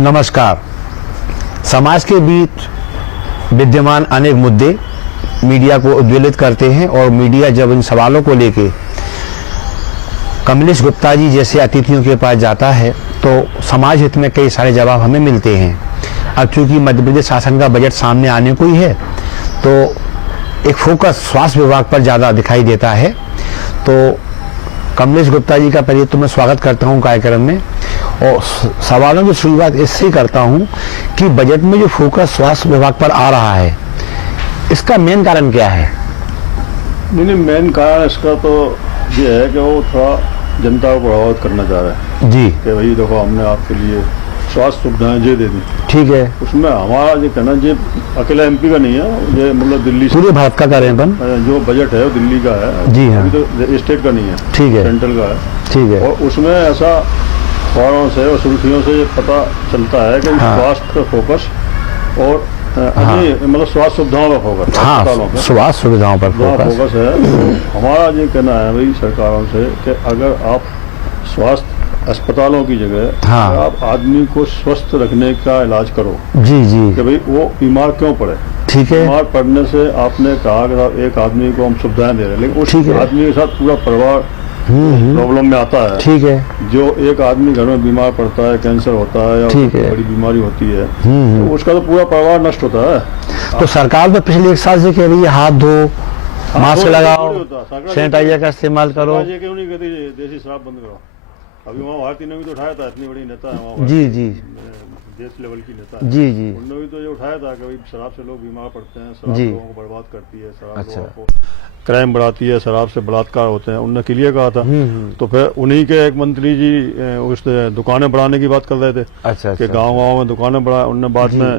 नमस्कार। समाज के बीच विद्यमान अनेक मुद्दे मीडिया को उद्वेलित करते हैं और मीडिया जब इन सवालों को लेके कमलेश गुप्ता जी जैसे अतिथियों के पास जाता है तो समाज हित में कई सारे जवाब हमें मिलते हैं। अब चूंकि मध्य प्रदेश शासन का बजट सामने आने को ही है तो एक फोकस स्वास्थ्य विभाग पर ज़्यादा दिखाई देता है। तो कमलेश गुप्ता जी का पहले तो मैं स्वागत करता हूं कार्यक्रम में और सवालों की शुरुआत इससे ही करता हूं कि बजट में जो फोकस स्वास्थ्य विभाग पर आ रहा है इसका मेन कारण क्या है? नहीं, मेन कारण इसका तो ये है कि वो थोड़ा जनता को प्रभावित करना चाह रहा है जी कि भाई देखो हमने आपके लिए स्वास्थ्य सुविधाएं जे दे दी। ठीक है। उसमें हमारा जो कहना ये अकेला एमपी का नहीं है, ये मतलब दिल्ली पूरे भारत का करें अपन जो बजट है वो दिल्ली का है। जी हाँ। अभी तो स्टेट का नहीं है, ठीक है, सेंट्रल का है। ठीक है। और उसमें ऐसा खबरों से और सुर्खियों से ये पता चलता है कि हाँ। स्वास्थ्य पर फोकस और हाँ। मतलब स्वास्थ्य सुविधाओं पर फोकस, हाँ, अस्पतालों पर स्वास्थ्य सुविधाओं पर फोकस है। हमारा ये कहना है भाई सरकारों से कि अगर आप स्वास्थ्य अस्पतालों की जगह हाँ। अगर आप आदमी को स्वस्थ रखने का इलाज करो जी जी कि भाई वो बीमार क्यों पड़े। ठीक है। बीमार पड़ने से आपने कहा कि एक आदमी को हम सुविधाएं दे रहे हैं लेकिन उस ठीक है। आदमी के साथ पूरा परिवार प्रॉब्लम में आता है। ठीक है। जो एक आदमी घर में बीमार पड़ता है, कैंसर होता है या ठीक है। बड़ी बीमारी होती है तो उसका तो पूरा परिवार नष्ट होता है। तो सरकार तो पिछले एक साल से कह रही है हाथ धो, मास्क लगाओ, सैनिटाइजर का इस्तेमाल करो। ये क्यों नहीं कहती देसी शराब बंद करो? अभी वहाँ भारती ने भी तो उठाया था, इतनी बड़ी नेता है वहाँ जी जी देश लेवल की नेता है। जी जी उन्होंने भी तो ये उठाया था कि भाई शराब से लोग बीमार पड़ते हैं, शराब जी। लोगों को बर्बाद करती है, शराब अच्छा। लोगों को क्राइम बढ़ाती है, शराब से बलात्कार होते हैं, उनने क्लियर कहा था। तो फिर उन्हीं के एक मंत्री जी उस दुकानें बढ़ाने की बात कर रहे थे अच्छा कि गाँव में दुकानें बढ़ा। उनने बाद में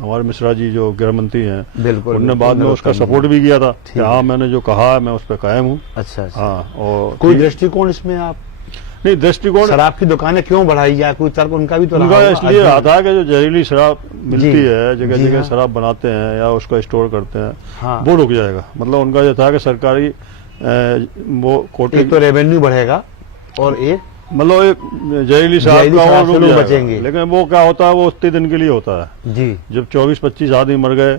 हमारे मिश्रा जी जो गृह मंत्री हैं बिल्कुल उनने बाद में उसका सपोर्ट भी किया था कि हाँ मैंने जो कहा है मैं उस पर कायम हूँ। अच्छा। हाँ। और कोई दृष्टिकोण इसमें आप नहीं, दृष्टिकोण शराब की दुकानें क्यों बढ़ाई जाए, कोई तर्क उनका भी तो उनका रहा इसलिए आता है कि जो जहरीली शराब मिलती जी। है, जगह जी जगह हाँ। शराब बनाते हैं या उसका स्टोर करते हैं हाँ। वो रुक जाएगा। मतलब उनका ये था कि सरकारी वो कोटे एक तो रेवेन्यू बढ़ेगा और एक मतलब एक जहरीली शराब का वो रुक जाएगा। बचेंगे। लेकिन वो क्या होता है वो उतने दिन के लिए होता है। जी जब 24-25 आदमी मर गए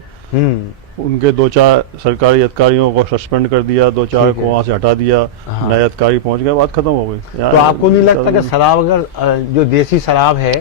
उनके 2-4 सरकारी अधिकारियों को सस्पेंड कर दिया, 2-4 को वहां से हटा दिया, हाँ। नए अधिकारी पहुंच गए, बात खत्म हो गई। तो आपको नहीं लगता कि शराब अगर जो देसी शराब है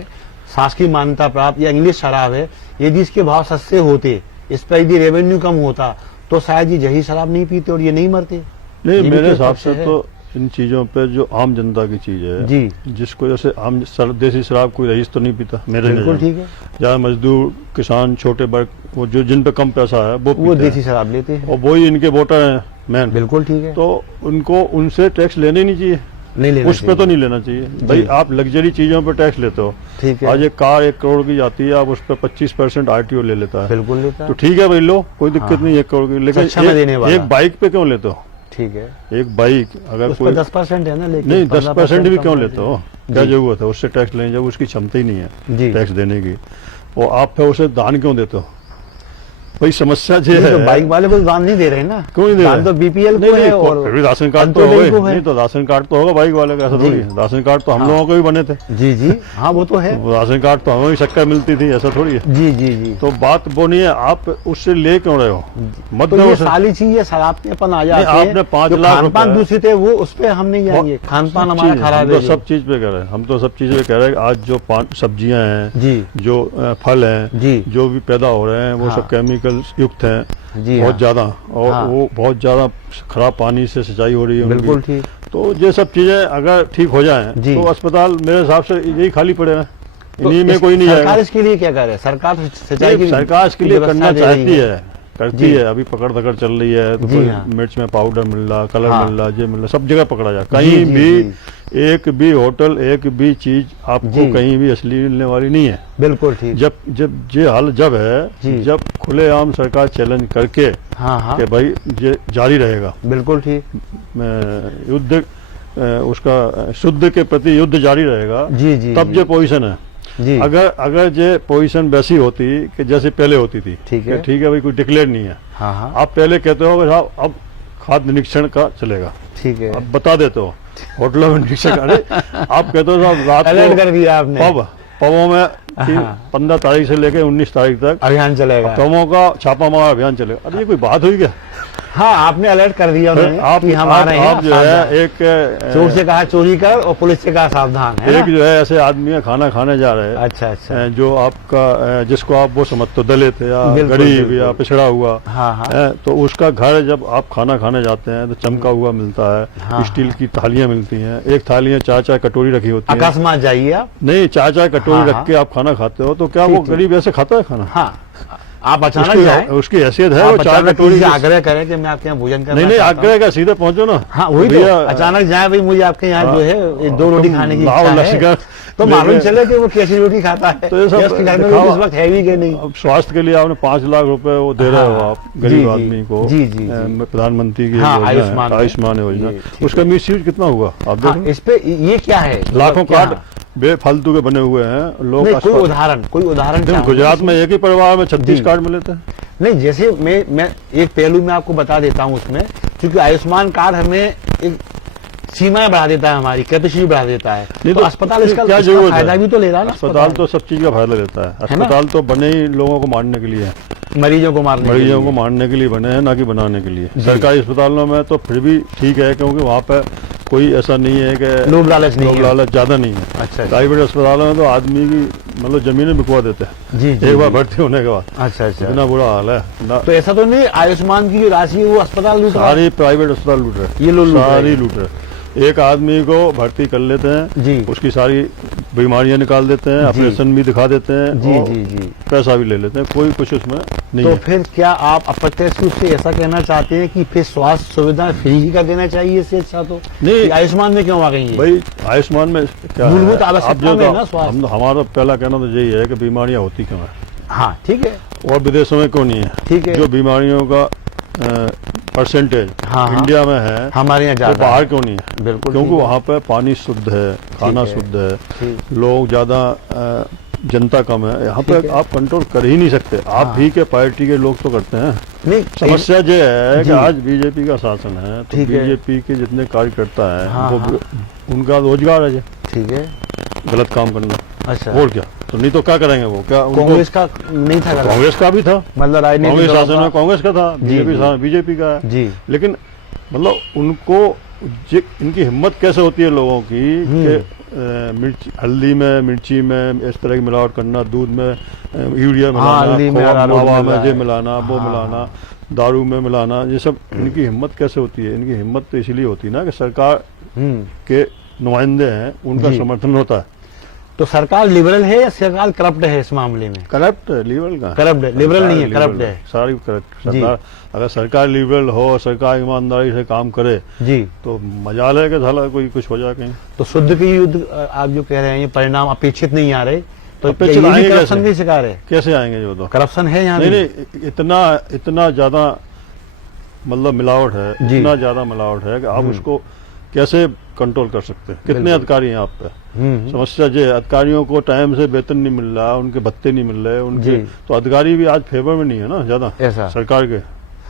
शासकीय मान्यता प्राप्त या इंग्लिश शराब है यदि इसके भाव सस्ते होते, इस पर यदि रेवेन्यू कम होता तो शायद ये जही शराब नहीं पीते और ये नहीं मरते? नहीं, ये मेरे भी हिसाब पक्ष से है। तो इन चीजों पे जो आम जनता की चीज है जी जिसको जैसे आम देसी शराब कोई रईस तो नहीं पीता मेरे बिल्कुल नजर में। ठीक है। ज्यादा मजदूर किसान छोटे वर्ग वो जो जिन पे कम पैसा है वो वो पीते देसी हैं शराब लेते हैं। और वही इनके वोटर हैं मैन। बिल्कुल ठीक है। तो उनको उनसे टैक्स लेने नहीं चाहिए, नहीं लेना उस पे तो नहीं लेना चाहिए भाई। आप लग्जरी चीजों पे टैक्स लेते हो, ठीक है। आज एक कार 1 करोड़ की जाती है, आप उस पर 25% RTO ले लेता है बिल्कुल लेता है। तो ठीक है भाई लो, कोई दिक्कत नहीं 1 करोड़ की। लेकिन अच्छा में देने वाला। एक बाइक पे क्यों लेते हो? ठीक है। एक बाइक अगर उस कोई पर 10% है ना, लेकिन नहीं 10% भी कम क्यों होना लेते हो? चाहिए। क्या जी। जरूरत है उससे टैक्स लेने? जब उसकी क्षमता ही नहीं है जी। टैक्स देने की और आप फिर उसे दान क्यों देते हो? भाई समस्या ये नहीं, है। तो बाइक वाले को दान नहीं दे रहे ना। क्यों नहीं दे दान रहे? तो बीपीएल नहीं, को है नहीं, और फिर भी राशन कार्ड तो अंत्योदय होगा को है। नहीं, तो राशन कार्ड तो होगा बाइक वाले का, ऐसा जी। थोड़ी है। राशन कार्ड तो हम हाँ। लोगों को भी बने थे। जी जी हाँ वो तो है। वो राशन कार्ड तो हमें भी शक्कर मिलती थी, ऐसा थोड़ी है। जी जी जी। तो बात वो नहीं है, आप उससे ले क्यों रहे हो? मत तो दो ये उसे। सारी चीजें शराब के अपन आ जाते नहीं, आपने 5 लाख खान पान रुपए- दूषित है वो उस पे हम नहीं जाएंगे। खान पान हमारा चीज़- खराब हम है तो सब चीज पे कह रहे हैं, हम तो सब चीज पे कह रहे हैं कि आज जो सब्जियां हैं जी जो फल हैं जी जो भी पैदा हो रहे हैं वो हाँ। सब केमिकल युक्त हैं जी बहुत हाँ। ज्यादा और हाँ। वो बहुत ज्यादा खराब पानी से सिंचाई हो रही है उनकी। बिल्कुल ठीक। तो ये सब चीजें अगर ठीक हो जाएं जी। तो अस्पताल मेरे हिसाब से यही खाली पड़े हैं, तो इन्हीं में इस- कोई नहीं सरकार आएगा। इसके लिए क्या करे? सरकार सिंचाई की सरकार इसके लिए व्यवस्था करना दे रही चाहती है, करती जी। है। अभी पकड़ धकड़ चल रही है तो जी कोई हाँ। मिर्च में पाउडर मिल रहा, कलर हाँ। मिल रहा, ये मिल रहा, सब जगह पकड़ा जाए। जी, कहीं जी, भी जी। एक भी होटल एक भी चीज आपको जी। कहीं भी असली मिलने वाली नहीं है। बिल्कुल ठीक। जब जब ये हाल जब है जी। जब खुलेआम सरकार चैलेंज करके हाँ हाँ कि भाई ये जारी रहेगा, बिल्कुल ठीक। युद्ध उसका शुद्ध के प्रति युद्ध जारी रहेगा, जी जी तब जी। ये पोजीशन है। जी अगर ये पोजीशन वैसी होती कि जैसे पहले होती थी ठीक है। कि ठीक है भाई कोई डिक्लेयर नहीं है, हाँ हाँ आप पहले कहते हो कि साहब अब खाद्य निरीक्षण का चलेगा, ठीक है। अब बता देते हो होटलों में निरीक्षण अरे आप कहते हो साहब रात अलर्ट को कर दिया आपने। पब पवों में हाँ। 15 तारीख से लेकर 19 तारीख तक अभियान चलेगा। पवों का छापामार अभियान चलेगा। अरे ये कोई बात हुई क्या? हाँ, आपने अलर्ट कर दिया उन्हें आप कि हम आ रहे हैं, आप जो है एक चोर से कहा चोरी कर और पुलिस से कहा सावधान है एक जो है ऐसे आदमी है खाना खाने जा रहे हैं। अच्छा अच्छा। जो आपका जिसको आप वो समझते हो दलित या बिल्कुल, गरीब बिल्कुल। या पिछड़ा हुआ, हाँ हाँ तो उसका घर जब आप खाना खाने जाते हैं तो चमका हुआ मिलता है, हाँ, स्टील की थालियां मिलती हैं, एक थाली में 4-4 कटोरी रखी होती है। अकस्मात जाइए आप। नहीं, 4-4 कटोरी हाँ, रख के आप खाना खाते हो तो क्या वो ठीक, गरीब ऐसे खाता है खाना? हाँ, आप अचानक जाए, उसकी हैसियत है, आप वो 4 अचानक कटोरी किसी से आग्रह करें कि मैं आपके यहाँ भोजन करना नहीं नहीं, चाहता हूँ। आग्रह का सीधे पहुंचो ना। हाँ वही तो, भैया, अचानक जाए भाई मुझे आपके यहाँ जो है ये 2 रोटी खाने की लाओ इच्छा है, लसीका तो ले मालूम ले। चले कि वो कैसी रोटी खाता है, तो ये सब या उसके घर में दिखावा- रोटी इस वक्त है भी कि नहीं। अब स्वास्थ्य के लिए आपने 5 लाख रुपए वो दे रहे हो हाँ, आप जी, गरीब जी, आदमी को। जी, जी, जी। प्रधानमंत्री की हाँ, योजना है, आयुष्मान आयुष्मान योजना, जी, ठीक उसका मिसयूज कितना हुआ आप हाँ, देखो। इस पे ये क्या है, लाखों क्या? कार्ड बेफालतू के बने हुए हैं लोग। नहीं, कोई अस्पताल- उदाहरण देखो, चाहूंगा। गुजरात में एक ही परिवार में 36 जी। कार्ड मिले थे। नहीं, जैसे मैं एक पहलू में आपको बता देता हूँ उसमें, क्योंकि आयुष्मान कार्ड हमें एक सीमाएं बढ़ा देता है, हमारी कैपेसिटी बढ़ा देता है, नहीं तो तो अस्पताल इसका क्या इसका जरूरत फायदा है? भी तो ले रहा है ना अस्पताल तो सब चीज का फायदा लेता है। है ना? अस्पताल तो बने ही लोगों को मारने के लिए है, मरीजों को मारने के मरीजों लिए। को मारने के लिए बने हैं, ना कि बनाने के लिए। जी। सरकारी अस्पतालों में तो फिर भी ठीक है, क्योंकि वहाँ पे कोई ऐसा नहीं है कि लोभ लालच नहीं लोभ है। लालच ज्यादा नहीं है। अच्छा जी। प्राइवेट अस्पतालों में तो आदमी की मतलब जमीनें बिकवा देते हैं जी जी एक बार जी। भर्ती होने के बाद। अच्छा अच्छा। इतना बुरा हाल है ना। तो ऐसा तो नहीं आयुष्मान की जो राशि है वो अस्पताल लूट रहा है? सारी प्राइवेट अस्पताल लूट रहे, ये लोग लूट रहे सारी हैं। लूट रहे। एक आदमी को भर्ती कर लेते हैं जी। उसकी सारी बीमारियां निकाल देते हैं, जी। ऑपरेशन भी दिखा देते हैं जी और जी जी। पैसा भी ले लेते हैं, कोई कुछ उसमें नहीं तो है। फिर क्या आप अप्रत्यक्ष रूप से ऐसा कहना चाहते हैं कि फिर स्वास्थ्य सुविधा फ्री ही कर देना चाहिए इससे अच्छा तो? नहीं। कि आयुष्मान में क्यों आ गई है? भाई आयुष्मान में क्या मूलभूत है? आवश्यकता अब जो में तो ना स्वास्थ्य। हमारा पहला कहना तो यही है कि बीमारियां होती क्यों है हाँ ठीक है, और विदेशों में क्यों नहीं है। ठीक है। जो बीमारियों का परसेंटेज हाँ, हाँ। इंडिया में है हमारे यहाँ तो ज्यादा बाहर है। क्यों नहीं है? बिल्कुल क्योंकि ठीक है। वहाँ पे पानी शुद्ध है, खाना है। शुद्ध है, ठीक। लोग ज्यादा जनता कम है। यहाँ ठीक पे है। आप कंट्रोल कर ही नहीं सकते। आप हाँ। भी के पार्टी के लोग तो करते हैं। नहीं समस्या ये है कि जी। आज बीजेपी का शासन है तो ठीक है। बीजेपी के जितने कार्यकर्ता हैं हाँ, वो हाँ। उनका रोजगार है ये ठीक है। गलत काम करना। अच्छा, और क्या, तो नहीं तो क्या करेंगे वो? क्या उनको कांग्रेस का नहीं था गलत? कांग्रेस का भी था, मतलब राजनीति कांग्रेस दलों शासन का- में कांग्रेस का था, जी, जी। बीजेपी का है। जी लेकिन मतलब उनको इनकी हिम्मत कैसे होती है लोगों की कि मिर्च हल्दी में मिर्ची में इस तरह की मिलावट करना, दूध में यूरिया हाँ, हल्दी में मिलाना, अरारोट मावा मिल में रहा ये है। मिलाना, वो हाँ, मिलाना, दारू में मिलाना, ये सब इनकी हिम्मत कैसे होती है? इनकी हिम्मत तो इसलिए होती है ना कि सरकार के नुमाइंदे हैं, उनका जी। समर्थन होता है। तो सरकार लिबरल है या सरकार करप्ट है इस मामले में? करप्ट है, लिबरल का करप्ट है, लिबरल नहीं है, करप्ट है। सारी करप्ट। जी। सरकार अगर सरकार लिबरल हो, सरकार ईमानदारी से काम करे जी। तो मजाल है कि साला कोई कुछ हो जाए कहीं। तो शुद्ध की युद्ध आप जो कह रहे हैं ये परिणाम अपेक्षित नहीं आ रहे, तो अपेक्षित ये भी आएंगे करप्शन कैसे? के शिकार है? कैसे आएंगे जो? तो करप्शन है यहाँ नहीं भी? नहीं, इतना ज्यादा मतलब मिलावट है, जी। इतना ज्यादा मिलावट है कि आप उसको कैसे कंट्रोल कर सकते हैं? कितने बिल्कुल। अधिकारी हैं आप पे? हम्म। समस्या ये है, अधिकारियों को टाइम से वेतन नहीं मिल रहा, उनके भत्ते नहीं मिल रहे उनके, जी। तो अधिकारी भी आज फेवर में नहीं है ना ज्यादा ऐसा सरकार के। वो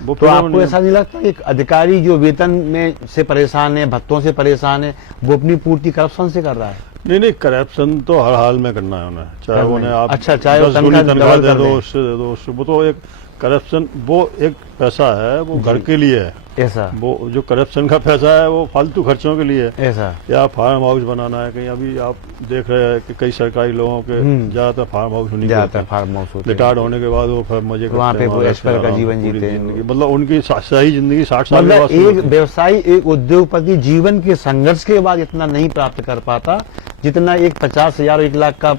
तो फेवर में आपको नहीं है। ऐसा नहीं लगता कि एक अधिकारी जो वेतन में से परेशान है, भत्तों से परेशान है, वो अपनी पूर्ति करप्शन से कर रहा है? नहीं, करप्शन तो हर हाल में करना है उन्हें, चाहे करना उन्हें है। आप अच्छा, चाहे वो 10 गुनी तनख्वाह तनख्वाह डबल दे कर दो, दें। उससे दे दो, उससे वो तो एक करप्शन, वो एक पैसा है, वो घर के लिए है। ऐसा वो जो करप्शन का पैसा है वो फालतू खर्चों के लिए है। ऐसा या फार्म हाउस बनाना है कहीं, अभी आप देख रहे हैं कि कई सरकारी लोगों के ज्यादातर फार्म हाउस नहीं ज्यादातर फार्म हाउस होते हैं। रिटायर्ड होने के बाद वो फिर मजे वहाँ करते पे हैं, वो वहाँ ऐश्वर्य रहते का हैं, जीवन पूरी जीते हैं। जिंदगी। मतलब उनकी सही जिंदगी 60 साल के मतलब बाद शुरू एक होती है। व्यवसायी, एक उद्योगपति जीवन के संघर्ष के बाद इतना नहीं प्राप्त कर पाता जितना एक 50,000 1 लाख का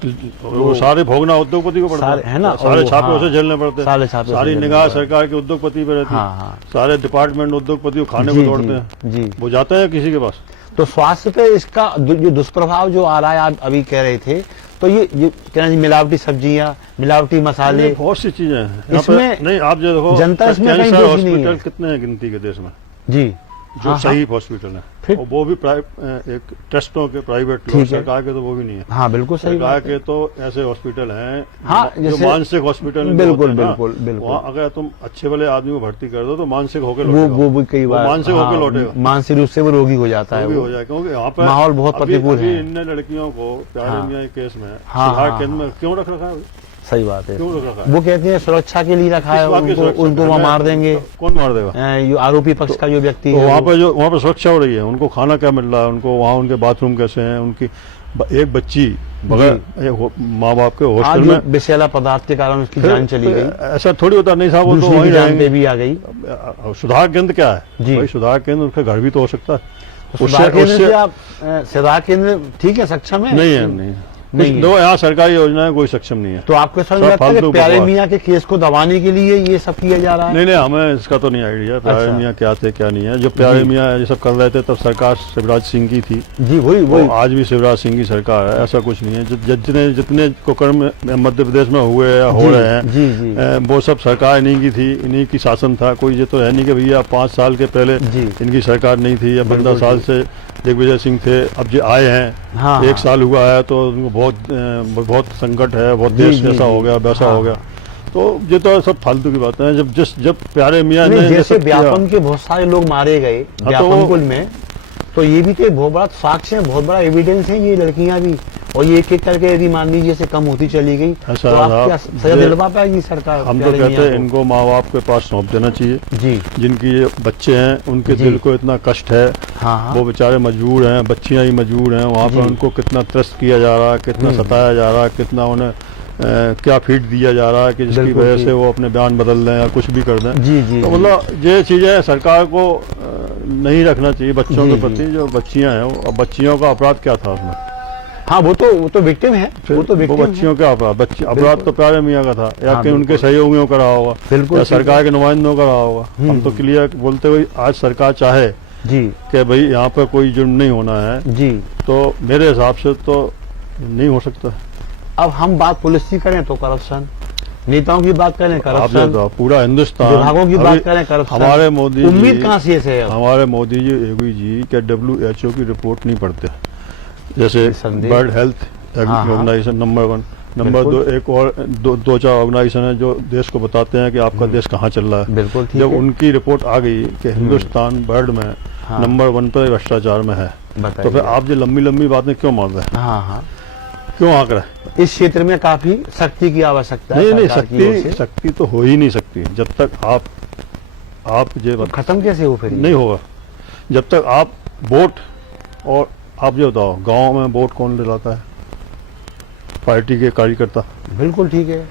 वो सारे भोगना उद्योगपति को पड़ता सारे- है ना, सारे और छापे हाँ, उसे झेलने पड़ते हैं, सारे छापे उसे सारी झेलने निगाह पड़ते हैं। सरकार के उद्योगपति पे रहती है। हाँ हाँ सारे डिपार्टमेंट उद्योगपति को खाने जी, को दौड़ते जी, हैं, जी। वो जाते हैं किसी के पास। तो स्वास्थ्य पे इसका जो दुष्प्रभाव जो आ रहा है, आप अभी कह रहे थे, तो ये कहना चाहिए मिलावटी सब्जियां, मिलावटी मसाले, नहीं, बहुत सी चीजें हैं यहाँ पे। इसमें नहीं, आप जो देखो जनता इसमें कहीं कैंसर दोषी नहीं है। हॉस्पिटल कितने हैं गिनती के देश में? जी जो हाँ, सही हॉस्पिटल है, फिर? और वो भी एक ट्रस्टों के प्राइवेट, ठीक है। सरकार के तो वो भी नहीं है। हाँ बिल्कुल सही सरकार बात के है। तो ऐसे हॉस्पिटल हैं हाँ, जो जैसे- मानसिक हॉस्पिटल जो बिल्कुल, होते हैं ना, बिल्कुल, बिल्कुल। वहाँ अगर तुम अच्छे वाले आदमी को भर्ती कर दो तो मानसिक होकर वो लौटेगा। वो भी कई वो बार मानसिक हाँ, होकर लौटेगा, मानसिक रूप से वो रोगी हो जाता है वो भी वो। हो जाएगा, क्योंकि यहाँ पर माहौल बहुत अभी प्रतिकूल है। इन लड़कियों को प्यारे हाँ। मियां के केस में हाँ, सुधार हाँ, केंद्र में क्यों रख रखा है? सही बात है। क्यों रख रखा है? वो कहते हैं सुरक्षा के लिए रखा है, किस बात की उनको सुरक्षा? उनको वहाँ हमें- मार देंगे। कौन मार देगा? ये आरोपी पक्ष का जो व्यक्ति तो है वहाँ वो- पर जो वहाँ पर सुरक्षा हो रही है, उनको खाना क्या मिल रहा है, उनको वहाँ उनके बाथरूम कैसे हैं, उनकी एक बच्ची बगैर माँ बाप के आज हॉस्टल जो में, विषैला पदार्थ के कारण उसकी फिर- जान चली फिर गई, ऐसा थोड़ी होता नहीं साहब, वो तो दूसरी वहीं की जान पे रहेंगे। भी आ गई। सुधार केंद्र क्या है? जी। भाई सुधार केंद्र उसका घर भी तो हो सकता है। तो सुधार केंद्र से आप सुधार केंद्र ठीक है, सक्षम है? नहीं है, नहीं है। नहीं है। दो यहाँ सरकारी योजनाएं कोई सक्षम नहीं है। तो आपको समझ सब में आता है कि फालतू प्यारे बकवास। मियाँ के केस को दबाने के लिए ये सब किया जा रहा है? नहीं नहीं, हमें इसका तो नहीं आइडिया प्यारे अच्छा। मियाँ क्या थे क्या नहीं है। जो प्यारे मियाँ ये सब कर रहे थे तब सरकार शिवराज सिंह की थी, जी वही वो वही आज भी शिवराज सिंह की सरकार है। ऐसा कुछ नहीं है। जितने जितने कुकर्म मध्य प्रदेश में हुए या हो जी, रहे हैं, जी जी वो सब सरकार इन्हीं की थी, इन्हीं की शासन था। कोई ये तो है नहीं कि भैया 5 साल के पहले जी। इनकी सरकार नहीं थी या 15 बिल्कुल साल से दिग्विजय सिंह थे, अब जो आए हैं हाँ, 1 हाँ। साल हुआ है तो उनको बहुत संकट है, बहुत जी, देश जी, जैसा जी। हो गया, वैसा हाँ, हो गया। तो ये तो सब फालतू की बातें हैं। जब प्यारे मियाँ ने नहीं, ये जैसे सब किया- व्यापम के बहुत सारे लोग मारे गए तो व्यापम कुल में, तो ये भी तो एक बहुत बड़ा साक्ष्य है, बहुत बड़ा एविडेंस है ये लड़कियां भी। और ये एक एक करके यदि मान लीजिए से कम होती चली गई ऐसा तो आप साहब, क्या सजा ये- दिलवा पाएगी सरकार? हम तो प्यारे कहते मियाँ हैं को? इनको माँ बाप के पास सौंप देना चाहिए। जी जिनकी ये बच्चे हैं उनके जी। दिल को इतना कष्ट है, हाँ हाँ वो बेचारे मजबूर हैं, बच्चियां ही मजबूर हैं। वहाँ जी। पर उनको कितना त्रस्त किया जा रहा है, कितना सताया जा रहा है, कितना उन्हें क्या फीड दिया जा रहा है कि जिसकी बिल्कुल वजह जी। से वो अपने बयान बदल दें या कुछ भी कर दें। जी जी तो जी। मतलब ये चीजें सरकार को नहीं रखना चाहिए बच्चों जी, के जी। प्रति। जो बच्चियां हैं अब बच्चियों का अपराध क्या था उसमें? हाँ वो तो विक्टिम है, वो तो वो विक्टिम है। बच्चियों का अपराध, अपराध तो प्यारे मियाँ का था या हाँ, कि उनके बिल्कुल। सहयोगियों का रहा होगा बिल्कुल या ठीक है। सरकार के नुमाइंदों का रहा होगा। हम तो क्लियर बोलते हुए आज सरकार चाहे जी कि भाई यहाँ पर कोई जुर्म नहीं होना है जी। तो मेरे हिसाब से तो नहीं हो सकता। अब हम बात पुलिस की करें तो करप्शन, नेताओं की बात करें आप करप्शन, तो पूरा हिंदुस्तान, विभागों की अभी बात करें करप्शन। हमारे मोदी उम्मीद जी- कहाँ से है अब? हमारे मोदी जी योगी जी क्या WHO की रिपोर्ट नहीं पढ़ते? जैसे निस्संदेह। वर्ल्ड हेल्थ हाँ, हाँ। ऑर्गेनाइजेशन नंबर 1, नंबर 2 बिल्कुल। एक और दो चार ऑर्गेनाइजेशन है जो देश को बताते हैं कि आपका देश कहाँ चल रहा है। बिल्कुल ठीक जब है। उनकी रिपोर्ट आ गई कि हिंदुस्तान वर्ल्ड में हाँ। नंबर 1 पर भ्रष्टाचार में है, बताइए। तो फिर आप ये लंबी लंबी बातें क्यों मार रहे हैं? हाँ हाँ, क्यों आंक रहे हैं? इस क्षेत्र में काफी शक्ति की आवश्यकता है। नहीं सरकार की ओर शक्ति से। शक्ति तो हो ही नहीं सकती जब तक आप ये तो खत्म कैसे हो फिर ये? नहीं होगा। जब तक आप वोट, और आप ये बताओ गांव में वोट कौन दिलाता है? पार्टी के कार्यकर्ता। बिल्कुल ठीक है।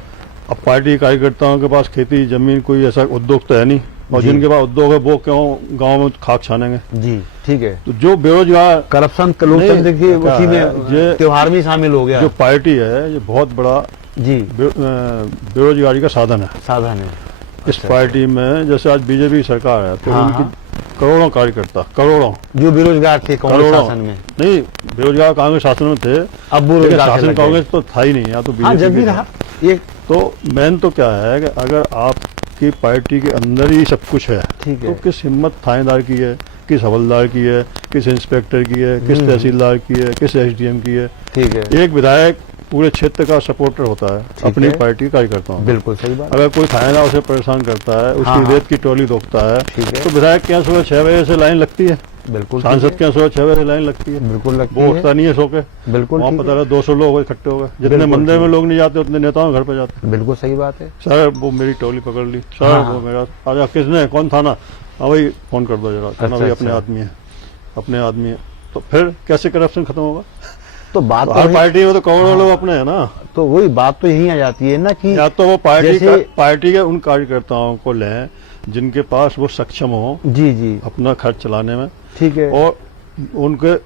अब पार्टी के कार्यकर्ताओं के पास खेती जमीन कोई ऐसा उद्योग तो है नहीं, और जी। जिनके पास उद्योग है वो क्यों गांव में खाक छानेंगे? जी ठीक है। तो जो बेरोजगार, करप्शन लोकतंत्र की क्या उसी है, में ये- त्योहार में शामिल हो गया। जो पार्टी है ये बहुत बड़ा जी बेरोजगारी का साधन है। साधन है। इस अच्छा, पार्टी में जैसे आज बीजेपी सरकार है तो हाँ, उनकी हाँ। करोड़ों कार्यकर्ता, करोड़ों जो बेरोजगार थे कांग्रेस करोड़ों शासन में, नहीं, बेरोजगार कांग्रेस शासन में थे, अब वो लेकिन रोजगार शासन कांग्रेस तो था ही नहीं, या तो हाँ जब भी बीजेपी रहा एक तो मेन तो क्या है कि अगर आपकी पार्टी के अंदर ही सब कुछ है ठीक तो है। किस हिम्मत थानेदार की है, किस हवलदार की है, किस इंस्पेक्टर की है, किस तहसीलदार की है, किस SDM की है? ठीक है। एक विधायक पूरे क्षेत्र का सपोर्टर होता है अपनी है। पार्टी के कार्यकर्ताओं का। बिल्कुल सही बात। अगर कोई थानेदार उसे परेशान करता है, उसकी हाँ, हाँ। रेत की टोली रोकता है, ठीक है। तो विधायक के यहाँ सुबह 6 बजे से लाइन लगती है, बिल्कुल ठीक सांसद है। के यहाँ सुबह 6 बजे लाइन लगती है। बिल्कुल लगती वो है। उठता नहीं है सो के, बिल्कुल वहाँ ठीक पता है। लगा 200 लोग इकट्ठे हो गए। जितने बिल्कुल मंदिर ठीक में है। लोग नहीं जाते उतने नेताओं के घर पे जाते हैं। बिल्कुल सही बात है। सर वो मेरी टोली पकड़ ली, सर हाँ, वो मेरा, आजा किसने, कौन थाना? हाँ भाई फोन कर दो जरा, थाना भाई अच्छा। अपने आदमी है, अपने आदमी है। तो फिर कैसे करप्शन खत्म होगा? तो बात तो तो हर वही- पार्टी में तो करोड़ों लोग अपने हैं ना। तो वही बात तो यही आ जाती है ना कि या तो वो जैसे- पार्टी के उन कार्यकर्ताओं को लें जिनके पास वो सक्षम हो जी जी अपना खर्च चलाने में, ठीक है। और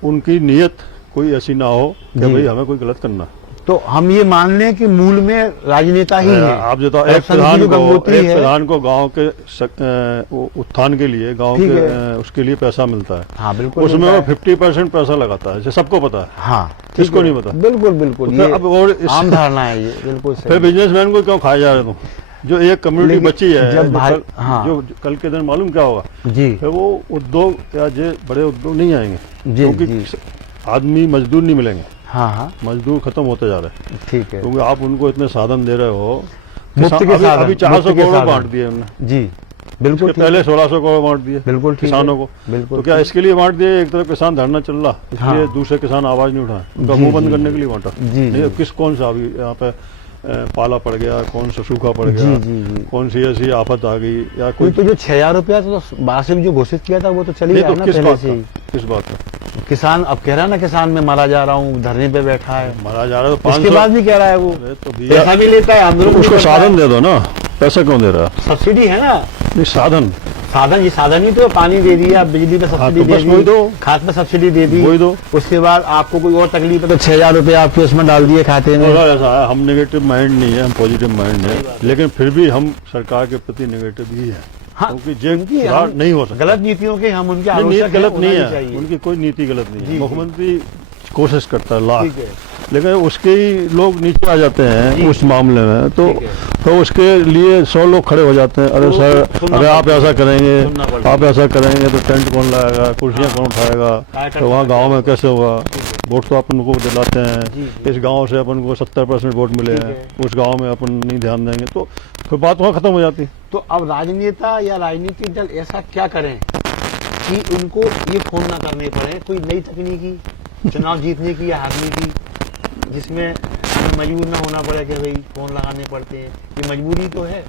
उनकी नीयत कोई ऐसी ना हो कि जी। भाई हमें कोई गलत करना। तो हम ये मान लें कि मूल में राजनेता ही है। आप जो तो करप्शन की जो गंगोत्री है। प्रधान को गांव के उत्थान के लिए, गांव ठीक के है। उसके लिए पैसा मिलता है, हाँ बिल्कुल उसमें मिलता वो है। 50% पैसा लगाता है, जो सबको पता है। हाँ किसको ठीक है। नहीं पता? बिल्कुल बिल्कुल तो फिर ये अब और आम धारणा है ये, बिल्कुल फिर सही। बिजनेसमैन को क्यों खाए जा रहे तुम? जो एक कम्युनिटी लेकिन बची है, जब जो भाई- कल, हाँ। जो कल के दिन मालूम क्या होगा, जी फिर वो उद्योग या जो बड़े उद्योग नहीं आएंगे, जी क्योंकि जी आदमी मजदूर नहीं मिलेंगे, हाँ हाँ मजदूर खत्म होते जा रहे हैं, ठीक है। क्योंकि आप उनको इतने साधन दे रहे हो। मुफ्त के अभी साधन, 400 मुफ्त के करोड़ साधन। बांट दिए हमने, जी बिल्कुल इसके ठीक पहले है। 1600 करोड़ बांट दिए बिल्कुल ठीक है। किसानों को। बिल्कुल तो क्या ठीक। इसके लिए बांट दिए, एक तरफ किसान धरना चल रहा, इसलिए हाँ। दूसरे किसान आवाज नहीं उठाए, उनका जी, मुंह बंद जी, करने जी। के लिए बांटा। जी, नहीं जी। तो किस कौन सा अभी यहाँ पे पाला पड़ गया, कौन सा सूखा पड़ जी गया, जी जी कौन सी ऐसी आफत आ गई, या कोई कोई तो जो 6,000 रुपया तो वार्षिक जो घोषित किया था वो तो चली नहीं, गया तो ना किस पहले बात से का, ही। किस बात का किसान अब कह रहा है ना, किसान में मारा जा रहा हूँ, धरने पे बैठा है। मारा जा रहा है? तो इसके 500 बाद भी कह रहा है वो अरे तो भैया, पैसा भी लेता है, आंदोलन भी उसको करता है। साधन दे दो ना, पैसा क्यों दे रहा है? सब्सिडी है ना, नहीं, साधन साधन, ये साधन ही तो पानी दे दिया, बिजली पे सब्सिडी तो दे बस वही दी, दो। खाद पे सब्सिडी दे दी, वही दो। उसके बाद आपको कोई और तकलीफ है तो 6,000 रुपया आपके उसमें डाल दिए खाते में। और ऐसा है, हम नेगेटिव माइंड नहीं है, हम पॉजिटिव माइंड है, लेकिन फिर भी हम सरकार के प्रति नेगेटिव ही है, हाँ, क्योंकि जे उनकी सुधार हम नहीं हो सकता। गलत नीतियों के हम उनके नहीं, नीति आलोचक हैं, गलत होना नहीं भी है, चाहिए। उनकी कोई नीति गलत नहीं जी, है। जी। मुख्यमंत्री कोशिश करता है लाख, ठीक है। लेकिन उसके ही लोग नीचे आ जाते हैं जी, उस मामले में, तो ठीक है। तो उसके लिए 100 लोग खड़े हो जाते हैं, अरे तो सर सुनना अगर आप पड़ता ऐसा सुनना करेंगे, पड़ता आप ऐसा करेंगे तो टेंट कौन लाएगा, कुर्सियां कौन उठाएगा, काय तो वहाँ करता गांव में कैसे होगा, वोट तो अपन को दिलाते जी, हैं, जी। इस गांव से अपन को 70% वोट मिले ठीक हैं, है। उस गांव में अपन नहीं ध्यान देंगे, तो फिर बात वहाँ खत्म हो जाती। तो अब राजनेता या राजनीतिक दल ऐसा क्या करें कि उनको ये फोन ना करने पड़े, कोई नई तकनीकी चुनाव जीतने की या हारने की, जिसमें हमें मजबूर ना होना पड़े कि भाई फोन लगाने पड़ते हैं, ये मजबूरी तो है।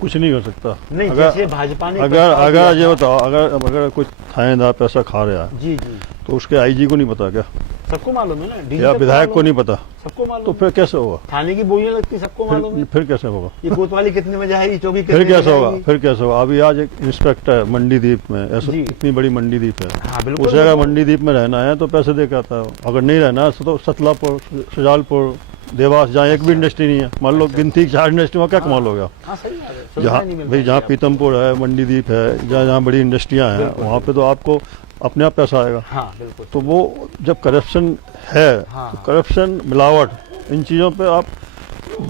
कुछ नहीं हो सकता। नहीं, जैसे भाजपा ने अगर प्रस्ताव अगर दिया ये था। बताओ, अगर कोई थानेदार पैसा खा रहा है जी जी, तो उसके आईजी को नहीं पता क्या, सबको मालूम है ना, डीजी या सबको विधायक को मालूम नहीं पता, है, सबको मालूम तो है। फिर कैसे होगा? थाने की बोलियां लगती सबको मालूम है। फिर कैसे होगा? ये कोतवाली कितने बजे आएगी, चौकी फिर कितने कैसे बजे होगा? आएगी? फिर कैसे होगा? अभी आज एक इंस्पेक्टर मंडी द्वीप में, ऐसा जी। इतनी बड़ी मंडी द्वीप है, हाँ बिल्कुल। उसे अगर मंडी द्वीप में रहना है तो पैसे दे के आता है, अगर नहीं रहना है तो सतलापुर, सुजालपुर, देवास, जहाँ एक भी इंडस्ट्री नहीं है, मान लो गिनती 4 इंडस्ट्री, वहाँ क्या कमाल हो गया? हाँ सही बात है, सुविधाएं जहाँ नहीं मिल भाई रही जहाँ हैं। पीतमपुर है, मंडी द्वीप है, जहाँ जहाँ बड़ी इंडस्ट्रियाँ हैं, बिल्कुल। वहाँ पे तो आपको अपने आप पैसा आएगा। हाँ बिल्कुल। तो वो जब करप्शन है, हाँ, तो करप्शन, मिलावट, इन चीज़ों पे आप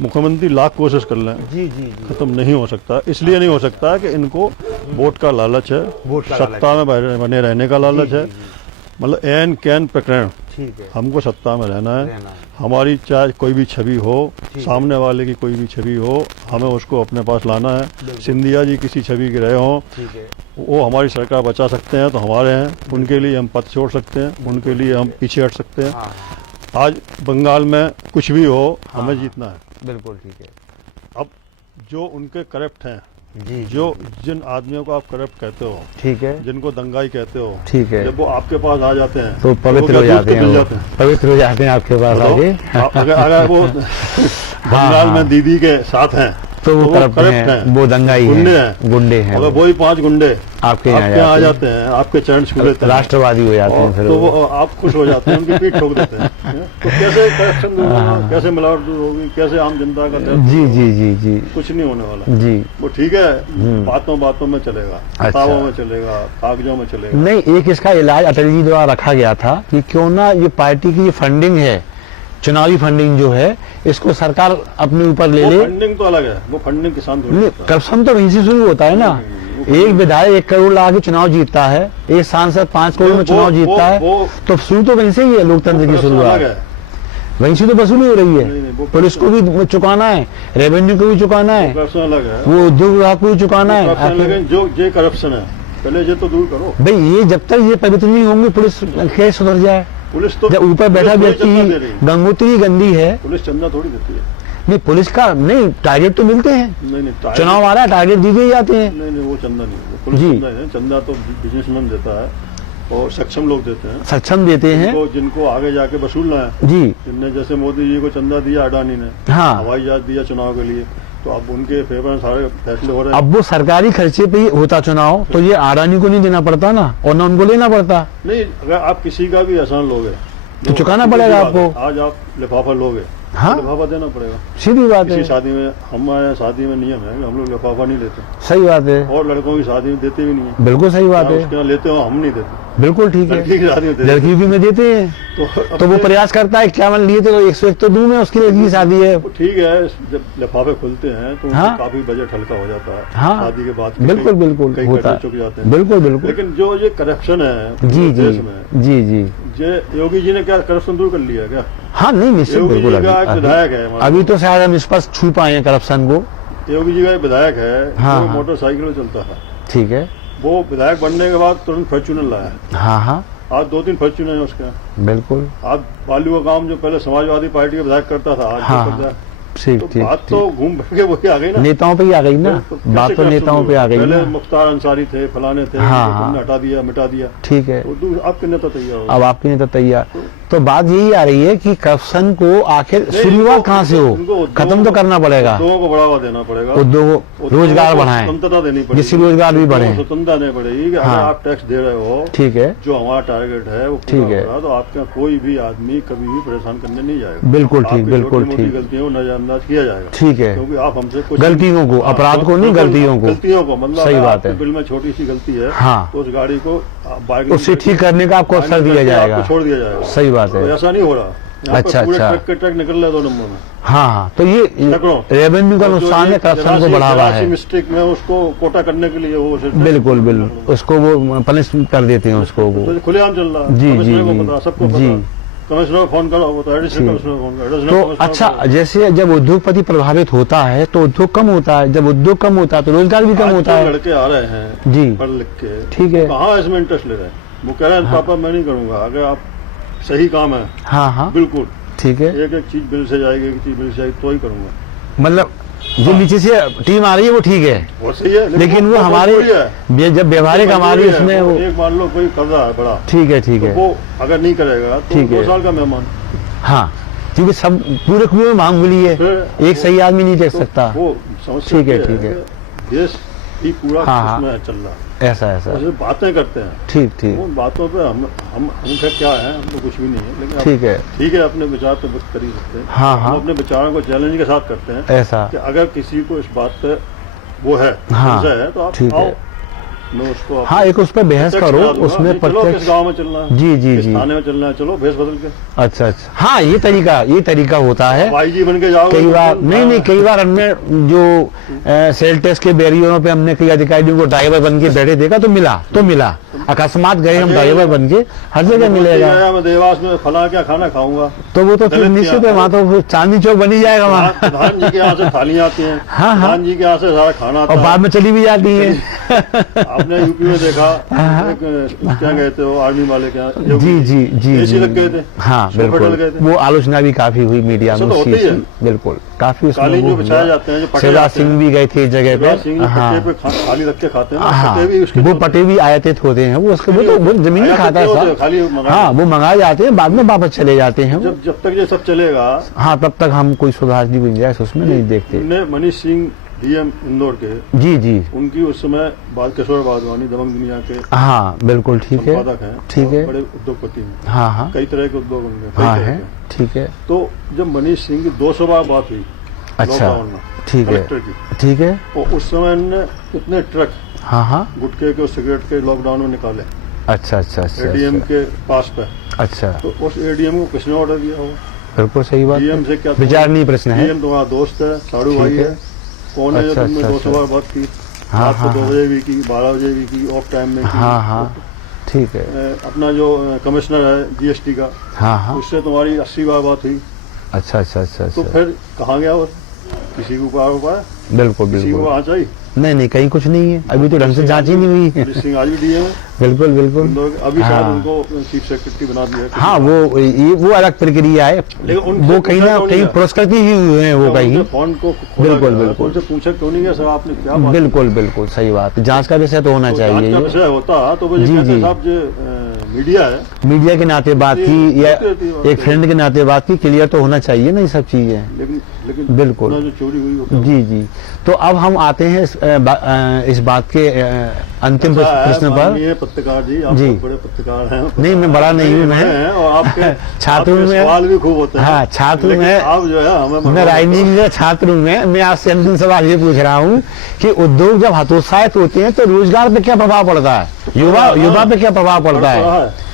मुख्यमंत्री लाख कोशिश कर लें, जी जी जी, खत्म नहीं हो सकता। इसलिए नहीं हो सकता कि इनको वोट का लालच है, वोट का लालच सत्ता में बने रहने का लालच जी, है, जी, जी, मतलब एन कैन प्रकरण, ठीक है, हमको सत्ता में रहना है, रहना है। हमारी चाहे कोई भी छवि हो, ठीक है। सामने वाले की कोई भी छवि हो, हमें उसको अपने पास लाना है। बिल्कुल। सिंधिया जी किसी छवि के रहे हों, ठीक है, वो हमारी सरकार बचा सकते हैं तो हमारे हैं, उनके लिए हम पद छोड़ सकते हैं, उनके लिए हम पीछे हट सकते हैं। हाँ आज बंगाल में कुछ भी हो, हाँ, हमें हाँ। जीतना है। बिल्कुल ठीक है। अब जो उनके करप्ट हैं, जी जो जिन आदमियों को आप करप्ट कहते हो, ठीक है, जिनको दंगाई कहते हो, ठीक है, जब वो आपके पास आ जाते हैं तो वो पवित्र क्या हो दूध जाते के हैं, मिल वो जाते हैं? पवित्र हो जाते हैं आपके पास बताओ, आगे। अगर वो बंगाल हाँ। में दीदी के साथ हैं तो वो करप्ट corrupt हैं, वो दंगाई गुंडे हैं, हैं। गुंडे हैं, अगर वही 5 गुंडे आपके आपके यहाँ आ जाते हैं, आपके चरण छू लेते हैं, राष्ट्रवादी हो जाते हैं और फिर तो वो। वो आप खुश हो जाते हैं, उनकी पीठ ठोक देते हैं। तो कैसे करप्शन दूर होगा, कैसे मिलावट दूर होगी, कैसे आम जनता का दर्द? जी जी जी जी कुछ नहीं होने वाला। जी। वो ठीक है, बातों बातों में चलेगा, किताबों में चलेगा, कागजों में चलेगा। नहीं, एक इसका इलाज अटल जी द्वारा रखा गया था कि क्यों ना ये पार्टी की ये फंडिंग है, चुनावी फंडिंग जो है, इसको सरकार अपने ऊपर ले वो ले। फंडिंग तो अलग है, वो फंडिंग किसान थोड़ी नहीं, करता है। करप्शन तो वहीं से शुरू होता है ना। एक विधायक 1 करोड़ लगा के चुनाव जीतता है, एक सांसद 5 करोड़ में चुनाव जीतता है, तो शुरू तो वहीं से ही है लोकतंत्र की करप्शन शुरुआत। अलग है। वहीं से तो वसूली हो रही नहीं, है, वो पुलिस को भी चुकाना है, रेवेन्यू को भी चुकाना है, करप्शन अलग है। वो उद्योग विभाग को भी चुकाना है। करप्शन आखिर- लेकिन जो ये करप्शन है, पहले ये तो दूर करो। भाई ये जब तक ये पवित्र नहीं होंगे, पुलिस कैसे सुधर जाए? पुलिस तो जब ऊपर बैठा पुलिस व्यक्ति थोड़ी चंदा दे रही है। गंगोत्री गंदी है, पुलिस चंदा थोड़ी देती है। नहीं पुलिस का नहीं, टारगेट तो मिलते हैं, नहीं टारगेट- चुनाव आ रहा है, टारगेट दिए ही जाते हैं। नहीं वो चंदा नहीं, वो पुलिस जी। चंदा नहीं, चंदा तो बिजनेसमैन देता है और सक्षम लोग देते हैं, सक्षम देते हैं। जिनको आगे जाके वसूलना है। जी जिनने जैसे मोदी जी को चंदा दिया, अडानी ने हाँ, हवाई जहाज दिया चुनाव के लिए, तो अब उनके फेवर में सारे फैसले हो रहे हैं। अब वो सरकारी खर्चे पे ही होता चुनाव, तो ये अडानी को नहीं देना पड़ता ना, और ना उनको लेना पड़ता। नहीं, अगर आप किसी का भी एहसान लोगे तो चुकाना पड़ेगा आपको। आज आप लिफाफा लोगे, हाँ। लिफाफा देना पड़ेगा। सीधी बात किसी है, शादी में, हमारे शादी में नियम है कि हम लोग लिफाफा नहीं लेते, सही बात है, और लड़कों की शादी में देते भी नहीं है। बिल्कुल सही बात या है, उसके यहाँ लेते हो, हम नहीं देते। बिल्कुल ठीक है। लड़की की शादी में देते लड़की भी में देते हैं, तो तो वो प्रयास करता है क्या मन लिए तो 101 तो दूं मैं, उसकी लड़की की शादी है। वो ठीक है, जब लिफाफे खुलते हैं तो हाँ। काफी बजट हल्का हो जाता है। हाँ। शादी के बाद बिल्कुल बिल्कुल कई होता खर्चे चुक जाते है, हैं। बिल्कुल बिल्कुल। लेकिन जो ये करप्शन है जी जी देश में, जी जी, ये योगी जी ने क्या करप्शन दूर कर लिया है क्या? हाँ नहीं निश्चित योगी बिल्कुल। जी का एक विधायक है हमारा। अभी तो शायद हम इस पर छू पाए हैं करप्शन को। योगी जी का एक विधायक है, हाँ, जो हाँ। मोटरसाइकिल में चलता था। ठीक है, वो विधायक बनने के बाद तुरंत फॉर्च्यूनर लाया। हाँ हाँ आज 2-3 फॉर्च्यूनर है उसका। बिल्कुल, आज बालू का काम जो पहले समाजवादी पार्टी का विधायक करता था, आज हाँ, वो करता है। ठीक तो ठीक बात ठीक। तो घूम फिर के वही आ गई ना, नेताओं पे ही आ गई ना, कैसे बात तो करप्शन नेताओं पे आ गई पहले ना। मुख्तार अंसारी थे, फलाने थे, हाँ, उनको हाँ। तुमने हटा दिया, मिटा दिया। ठीक है, तो आपके नेता तैयार हो। अब आपकी नेता तैयार। तो बात यही आ रही है कि करप्शन को आखिर नहीं, शुरुआत इनको- कहाँ से हो, इनको उद्योगों खत्म तो को- करना पड़ेगा। उद्योगों को बढ़ावा देना पड़ेगा, उद्योग रोजगार को बढ़ाएं, स्वतंत्रता देनी पड़ेगी, जिससे रोजगार भी बढ़े। स्वतंत्रता देनी पड़ेगी कि हाँ। अगर आप टैक्स दे रहे हो, ठीक है, जो हमारा टारगेट है वो ठीक पूरा है। हो रहा, तो आपका कोई भी आदमी कभी भी परेशान करने नहीं जाएगा। बिल्कुल ठीक, आपकी बिल्कुल छोटी-मोटी ठीक, गलतियों को नजरअंदाज किया जाएगा, ठीक है। क्योंकि आप हमसे कुछ गलतियों को, हाँ, अपराध को नहीं, गलतियों को। गलतियों को मतलब सही अगर बात आपके है। बिल में छोटी सी गलती है, हाँ। तो उस गाड़ी को bargaining उससे करके- ठीक करने का आपको अवसर bargaining दिया करके जाएगा। आपको छोड़ दिया जाएगा। सही बात तो है। ऐसा नहीं हो रहा। यहाँ पे अच्छा, पूरे अच्छा। ट्रक के ट्रक निकल रहे हैं 2 नंबर में। हाँ हाँ, तो ये सैकड़ों। रेवेन्यू का और जो नुकसान ये है, करप्शन को जरा-सी- बढ़ावा जरा-सी है। मिस्टेक में उसको कोटा करने के लिए वो बिल्कुल बिल्कुल, उसको वो पनिश कर देते हैं उसको वो। तो खुलेआम चल रहा है। जी, कमिश्नर को जी, पता, सबको जी। पता। कमिश्नर को फोन करो, वो तो एडिशनल कमिश्नर को फोन करो, एडिशनल तो कमिश्नर अच्छा, को- जैसे जब उद्योगपति प्रभावित होता है तो उद्योग कम होता है, जब उद्योग कम होता है तो रोजगार भी कम आज होता जो है। लड़के आ रहे हैं जी, पढ़ लिख के, ठीक है। कहाँ इसमें इंटरेस्ट ले रहे हैं? वो कह रहे हैं पापा मैं नहीं करूंगा। अगर आप सही काम है, हाँ हाँ बिल्कुल ठीक है, एक एक चीज बिल से जाएगी, एक चीज बिल से जाएगी तो ही करूंगा। मतलब जो नीचे से टीम आ रही है वो ठीक है, वो सही है, लेकिन वो हमारे मजबूरी है। जब व्यवहारिक हमारे मजबूरी है। इसमें वो एक मान लो कोई कर रहा है बड़ा, ठीक है, ठीक तो है, वो अगर नहीं करेगा तो ठीक 2 है। साल का मेहमान। हाँ, क्योंकि सब पूरे कुएं में मांग मिली है, फिर एक सही आदमी नहीं देख सकता। वो समस्या ठीक है, ये ठीक है। कि देश ही पूरा हाँ, हाँ। उसमें चल रहा है। ऐसा ऐसा, जैसे बातें करते हैं, ठीक ठीक उन बातों पे हम फिर क्या है, हम तो कुछ भी नहीं है, लेकिन ठीक है, ठीक है, अपने विचार तो व्यक्त कर ही सकते हैं। हाँ, हाँ। हम अपने विचारों को चैलेंज के साथ करते हैं ऐसा, कि अगर किसी को इस बात पे वो है, हाँ, संशय है, तो आप ठीक है। आओ, मैं उसको हाँ एक उस पर बहस प्रत्यक्ष करो, करा दूंगा। उसमें नहीं, चलो प्रत्यक्ष। किस गांव में चलना है, जी जी किस जी, थाने में चलना है, चलो भेष बदल के अच्छा अच्छा, हाँ ये तरीका होता है। भाईजी बन के जाओ। कई बार नहीं, कई बार हमने जो सेल टेस्ट के बैरियरों पे हमने कई अधिकारियों को ड्राइवर बन के बैठे देखा तो मिला अकस्मात गए हम ड्राइवर बन के, हर जगह मिलेगा। मैं देवास में फला क्या खाना खाऊंगा, तो वो तो फिर गलत निश्चित किया। है, वहाँ तो चांदनी चौक बनी जाएगा वहाँ, प्रधान जी के यहाँ से थालियां आती हैं, हाँ, हाँ। प्रधान जी के यहाँ से सारा खाना आता और है। बाद में चली भी जाती है। आपने यूपी में देखा, क्या गए थे वो आर्मी वाले क्या, जी जी जी एसी जी, लग गए थे, हाँ उसमें डल गए बिल्कुल, थे। वो आलोचना भी काफी हुई मीडिया में ऐसा तो उस होता चीज ही है। की, बिल्कुल काफी उसमें कालीन वो जो बिछाए हुआ। जाते हैं, जो पटे शिवराज जाते हैं, सिंह भी गए थे इस जगह शिवराज सिंह पे, जी हाँ पट्टे पे थाली रख के खाते हैं, हाँ, पट्टे भी उसके वो पटे भी आयातित होते हैं, वो उसके वो जमीन में आयातित खाता है होते हैं, साहब। खाली मंगाए हाँ वो मंगाए जाते हैं, बाद में वापस चले जाते हैं वो। जब तक ये सब चलेगा। हाँ तब तक हम कोई सुधार की गुंजाइश उसमें नहीं देखते। हमने मनीष सिंह डीएम इंदौर के, जी जी, उनकी उस समय किशोर वाधवानी दबंग दुनिया के हाँ बिल्कुल ठीक है, संपादक हैं, ठीक है। बड़े उद्योगपति हैं, हाँ हाँ कई तरह के उद्योग उनके, कई हाँ तरह है, के। ठीक है, तो जब मनीष सिंह की 200 बार बात हुई अच्छा, लॉकडाउन में, ठीक है, कलेक्टर की, ठीक है, और उस समय ने कितने ट्रक हाँ हाँ, गुटखे के और सिगरेट के लॉकडाउन में निकाले अच्छा अच्छा अच्छा एडीएम अच्छा, के पास पे। अच्छा तो उस एडीएम को किसने ऑर्डर दिया हो? बिल्कुल सही बात डीएम है, से क्या विचारणीय प्रश्न है। डीएम तुम्हारा दोस्त है, साड़ू ठीक भाई है। है, कौन है जो अच्छा, तुमने अच्छा, 200 बार बात की, हाँ, रात को हाँ, 2 हाँ। बजे भी की, 12 बजे भी की, ऑफ टाइम में की। हाँ हाँ ठीक है, अपना जो कमिश्नर है जीएसटी का, हाँ हाँ, उससे तुम्हारी 80 बार बात हुई। अच्छा अच्छा अच्छा तो अच्छा, फिर कहाँ गया वो? किसी को ऊपर उपाय, बिल्कुल किसी को बिल्कुल, वहाँ चाहिए। नहीं कहीं कुछ नहीं है, अभी तो ढंग से जांच ही नहीं हुई है। मनीष सिंह आज भी डीएम है बिल्कुल बिल्कुल, इंदौर के, अभी शायद हाँ। उनको चीफ सेक्रेटरी बना दिया है। हाँ वो अलग प्रक्रिया है, लेकिन उनसे वो कहीं पूछा ना क्यों कहीं नहीं पुरस्कृत ही हुए हैं वो जब कहीं। उनके फोन को खोला बिल्कुल, गया, बिल्कुल। उनसे पूछा क्यों नहीं गया सर आपने क्या बात की? बिल्कुल बिल्कुल सही बात, जांच का विषय तो होना तो चाहिए जांच का ये। विषय होता तो वो ये जी, कहते जी। साहब जो मीडिया है, मीडिया के नाते बात की या होती है बात। एक फ्रेंड के नाते बात की, क्लियर तो होना चाहिए ना ये सब चीजें। लेकिन लेकिन बिल्कुल। जो चोरी हुई वो क्या जी जी। तो अब हम आते हैं इस बात के अंतिम प्रश्न पर। माननीय पत्रकार जी, आप जी। बहुत बड़े पत्रकार हैं। नहीं, मैं बड़ा नहीं हूँ, मैं हैं और आपके छात्र हूँ आपके मैं। सवाल भी खूब होते हैं। हाँ, छात्र लेकिन मैं। आप जो है हमें मैं राजनीति का छात्र हूँ। मैं आपसे अंतिम सवाल ये पूछ रहा हूँ कि उद्योग जब हतोत्साहित होते हैं तो रोजगार पे क्या प्रभाव पड़ता है, युवा पे क्या प्रभाव पड़ता है?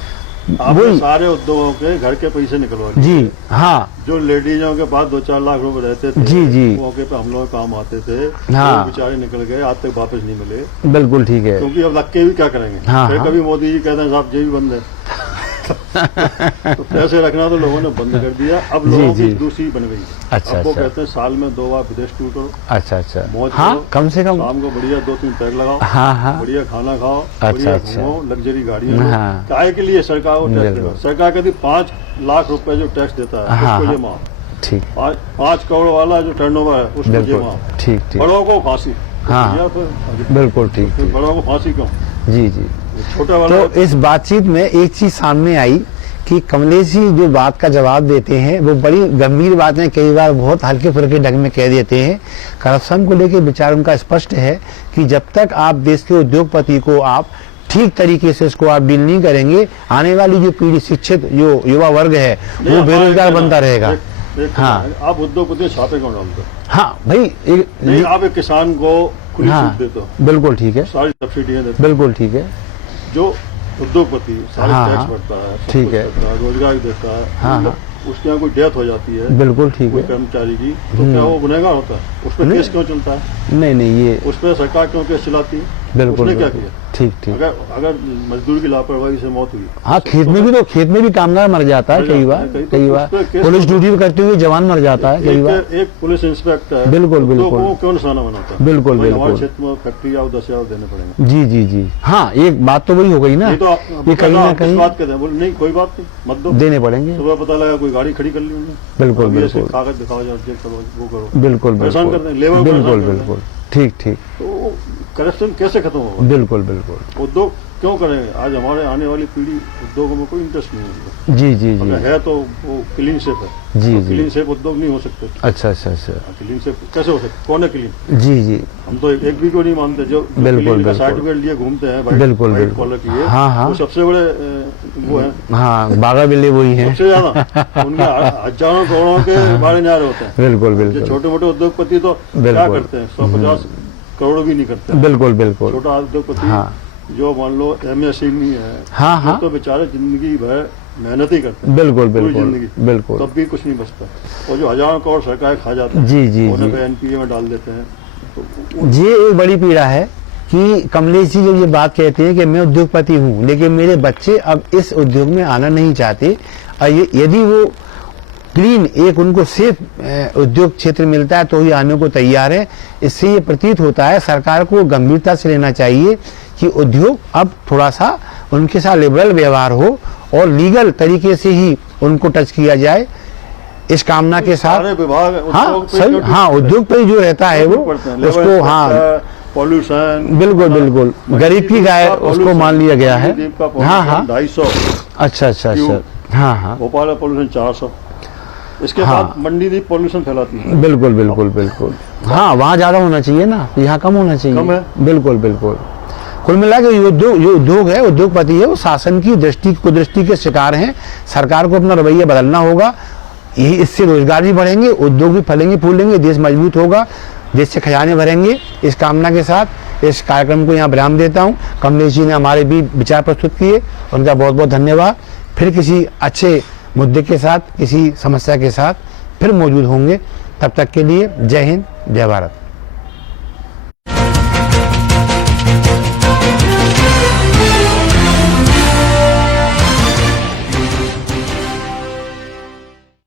आपने वही। सारे उद्योगों के घर के पैसे निकलवा लिए। जी हाँ। जो लेडीजों के पास 2-4 लाख रुपए रहते थे, जी, जी। मौके पे हम लोग काम आते थे, हाँ। वो बेचारे निकल गए, आज तक वापस नहीं मिले। बिल्कुल ठीक है। क्योंकि अब लग के भी क्या करेंगे। हाँ, फिर हाँ। कभी मोदी जी कहते हैं साहब जेबी बंद है। तो पैसे रखना तो लोगों ने बंद कर दिया। अब लोगों जी, की जी। दूसरी बन गई। अच्छा, अब वो अच्छा। कहते हैं साल में 2 बार विदेश टूर करो, अच्छा अच्छा। मौज हाँ, करो, कम से कम। शाम को बढ़िया 2-3 पैक लगाओ, हाँ हाँ। बढ़िया खाना खाओ, अच्छा, बढ़िया अच्छा। घूमो, लग्जरी गाड़ियां लो। हाँ। काय के लिए सरकार को टैक्स बिल्कुल। देगा। सरकार कहती 5 लाख रुपए जो टैक्स देता है हाँ, उसको ये हाँ। माफ। ठीक। 5 करोड़ वाला जो टर्नओवर है उसको ये बिल्कुल माफ। ठीक ठीक। बड़ों को फांसी। हाँ। भैया फिर बिल्कुल ठीक ठीक। बड़ों को फांसी क्यों? जी जी। छोटा वाला तो इस बातचीत में एक चीज सामने आई कि कमलेश जी जो बात का जवाब देते हैं वो बड़ी गंभीर बातें कई बार बहुत हल्के फुल्के ढंग में कह देते हैं। करप्शन को लेकर विचार उनका स्पष्ट है कि जब तक आप देश के उद्योगपति को आप ठीक तरीके से इसको आप डील नहीं करेंगे, आने वाली जो पीढ़ी शिक्षित जो युवा वर्ग है वो बेरोजगार बनता रहेगा। हाँ। आप उद्योगपति छापे क्यों डालते हो? हाँ भाई नहीं, आप एक किसान को खुली हाँ, छूट देते हो, बिल्कुल ठीक है। सारी सब्सिडियां देते हो। बिल्कुल ठीक है। जो उद्योगपति सारे हाँ, टैक्स हाँ। भरता है, सब ठीक कुछ है। करता है, रोजगार देता है। हाँ, मतलब उसके यहाँ कोई डेथ हो जाती है बिल्कुल ठीक कोई है। कर्मचारी की, तो क्या वो गुनहगार होता है? उस पर नहीं। केस क्यों चलता है? नहीं नहीं, ये उस पर सरकार क्यों केस चलाती है? बिल्कुल उसने क्या बिल्कुल। किया? ठीक ठीक। अगर मजदूर की लापरवाही से मौत हुई, हाँ, खेत में भी कामगार मर जाता है मर कई जाता बार। है, कई तो कई उस बार पे केस पुलिस तो- ड्यूटी करते हुए जवान मर जाता है कई बार। एक पुलिस इंस्पेक्टर बिल्कुल, तो बिल्कुल। वो क्यों निशाना बनाता है? बिल्कुल, भाई, हमारे बिल्कुल। क्षेत्र में फैक्ट्री आओ 10,000 देने पड़ेंगे। जी जी जी। हाँ, एक बात तो वही हो गई ना, ये तो ये कहीं ना किस कहीं बात कहते हैं? बोले नहीं कोई बात नहीं, मत दो। देने पड़ेंगे। सुबह पता लगा कोई गाड़ी खड़ी कर ली उन्होंने, बिल्कुल, अब ये ऐसे बिल्कुल। कागज दिखाओ जाओ, चेक करो, वो करो, बिल्कुल परेशान बिल्कुल। करते हैं, लेबर को बिल्कुल परेशान करते हैं। बिल्कुल। ठीक ठीक। तो करप्शन कैसे खत्म होगा? बिल्कुल बिल्कुल। उद्योग क्यों करेंगे? आज हमारे आने वाली पीढ़ी उद्योगों में कोई इंटरेस्ट नहीं है। जी जी अगर जी। है तो वो क्लीन शेप है। जी, तो जी। क्लीन शेप उद्योग नहीं हो सकते। अच्छा अच्छा अच्छा। क्लीन शेप कैसे हो सकते? कौन है क्लीन? जी जी। हम तो एक भी को नहीं मानते। जो बिल्कुल, क्लीन का बिल्कुल। सर्टिफिकेट लिए घूमते हैं बिल्कुल, वाइट बिल्कुल। कॉलर की है, हाँ, हाँ। वो सबसे बड़े वो है, हाँ, बागा बिल्ली वही है। सबसे ज्यादा उनके हजारों करोड़ों के बारे न्यारे होते हैं। बिल्कुल जो बिल्कुल। छोटे मोटे उद्योगपति तो क्या बिल्कुल। करते हैं? 150 करोड़ भी नहीं करते। बिल्कुल बिल्कुल। छोटा उद्योगपति हाँ। जो मान लो MSc नहीं है, हाँ, वो हाँ। तो बेचारे जिंदगी भर मेहनत ही करते हैं, बिल्कुल पूरी बिल्कुल जिंदगी, बिल्कुल। तब भी कुछ नहीं बचता। और जो हजारों करोड़ सरकार खा जाते हैं, जी, जी, उन्हें जी। NPA में डाल देते हैं। तो ये एक बड़ी पीड़ा है कि कमलेश जी जो ये बात कहते हैं कि मैं उद्योगपति हूँ लेकिन मेरे बच्चे अब इस उद्योग में आना नहीं चाहते, और यदि वो क्लीन एक उनको सेफ उद्योग क्षेत्र मिलता है तो ही आने को तैयार है। इससे ये प्रतीत होता है सरकार को गंभीरता से लेना चाहिए कि उद्योग अब थोड़ा सा उनके साथ लिबरल व्यवहार हो और लीगल तरीके से ही उनको टच किया जाए, इस कामना के साथ। सारे विभाग हाँ उद्योग पे सही। क्यों हाँ, उद्योग पर जो रहता है वो पड़ते हैं? उसको, हाँ पॉल्यूशन, बिल्कुल बिल्कुल। गरीब की गाय उसको मान लिया गया है। हाँ हाँ। 250। अच्छा अच्छा अच्छा। हाँ हाँ। भोपाल का पॉल्यूशन 400। इसके हाँ। बाद मंडी भी पॉल्यूशन फैलाती है। बिल्कुल बिल्कुल बिल्कुल। हाँ, वहाँ ज्यादा होना चाहिए ना, यहाँ कम होना चाहिए। कम है। बिल्कुल बिल्कुल। कुल मिला के जो उद्योग है, उद्योगपति है, वो शासन की कुदृष्टि के शिकार हैं। सरकार को अपना रवैया बदलना होगा। यही इससे रोजगार भी बढ़ेंगे, उद्योग भी फलेंगे फूलेंगे, देश मजबूत होगा, देश से खजाने भरेंगे। इस कामना के साथ इस कार्यक्रम को यहाँ विराम देता हूँ। कमलेश जी ने हमारे भी विचार प्रस्तुत किए, उनका बहुत बहुत धन्यवाद। फिर किसी अच्छे मुद्दे के साथ, किसी समस्या के साथ फिर मौजूद होंगे। तब तक के लिए जय हिंद, जय भारत।